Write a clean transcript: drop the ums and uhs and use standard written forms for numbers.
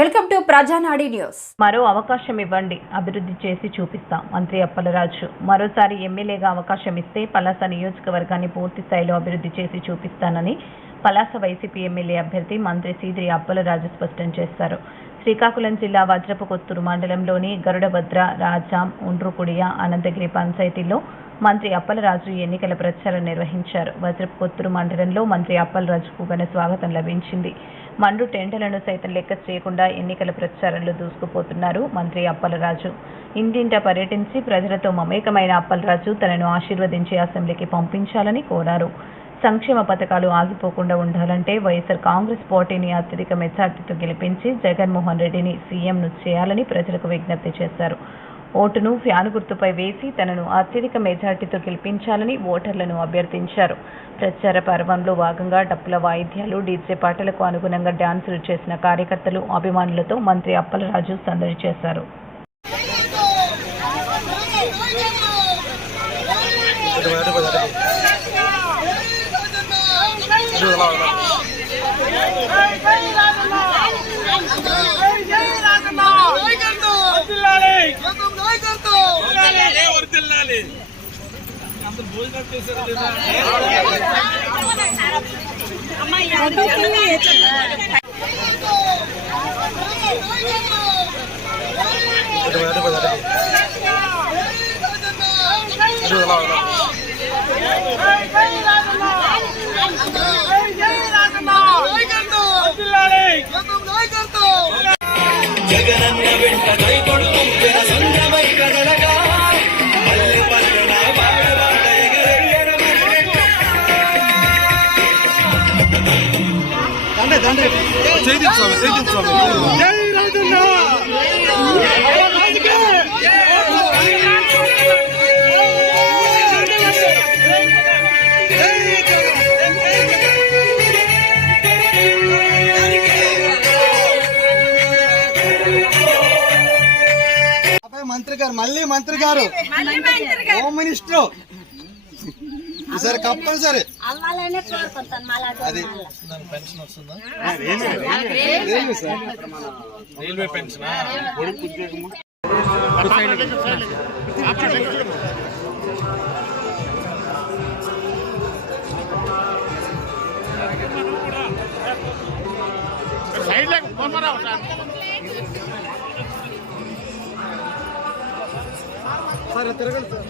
Welcome to ప్రజానాడి news. మరో అవకాశం ఇవ్వండి, అభివృద్ధి చేసి చూపిస్తాం. మంత్రి అప్పలరాజు మరోసారి ఎమ్మెల్యేగా అవకాశం ఇస్తే పలాస నియోజకవర్గాన్ని పూర్తి స్థాయిలో అభివృద్ధి చేసి చూపిస్తానని పలాస వైసీపీ ఎమ్మెల్యే అభ్యర్థి మంత్రి సీదిరి అప్పలరాజు స్పష్టం చేశారు. శ్రీకాకుళం జిల్లా వజ్రపుకొత్తూరు మండలంలోని గరుడభద్ర, రాజాం, ఉండ్రుకుడియ, అనంతగిరి పంచాయతీల్లో మంత్రి అప్పలరాజు ఎన్నికల ప్రచారం నిర్వహించారు. వజ్రపుకొత్తూరు మండలంలో మంత్రి అప్పలరాజుకు ఘన స్వాగతం లభించింది. మండు టెండలను సైతం లెక్క చేయకుండా ఎన్నికల ప్రచారంలో దూసుకుపోతున్నారు మంత్రి అప్పలరాజు. ఇంటింటా పర్యటించి ప్రజలతో మమేకమైన అప్పలరాజు తనను ఆశీర్వదించి అసెంబ్లీకి పంపించాలని కోరారు. సంక్షేమ పథకాలు ఆగిపోకుండా ఉండాలంటే వైఎస్ఆర్ కాంగ్రెస్ పార్టీని అత్యధిక మెజార్టీతో గెలిపించి జగన్మోహన్ రెడ్డిని సీఎంను చేయాలని ప్రజలకు విజ్ఞప్తి చేశారు. ఓటును ఫ్యాన్ గుర్తుపై వేసి తనను అత్యధిక మెజార్టీతో గెలిపించాలని ఓటర్లను అభ్యర్థించారు. ప్రచార పర్వంలో భాగంగా డప్పుల వాయిద్యాలు, డీజే పాటలకు అనుగుణంగా డాన్సులు చేసిన కార్యకర్తలు, అభిమానులతో మంత్రి అప్పలరాజు సందడి చేశారు. జగనన్న వెంట కైకొడుకుంటే సంద్రమై కదలగా మల్లె పల్లెన బాడబాట ఎగరెయ్యన తండ్రి జై రాజన్న మంత్రి గారు మంత్రి గారు హోమ్ మినిస్టర్ ఈసారి కంపల్సరీ అది పెన్షన్ వస్తుందా? రైల్వే పెన్షన్ సార్ తిరగండి సార్.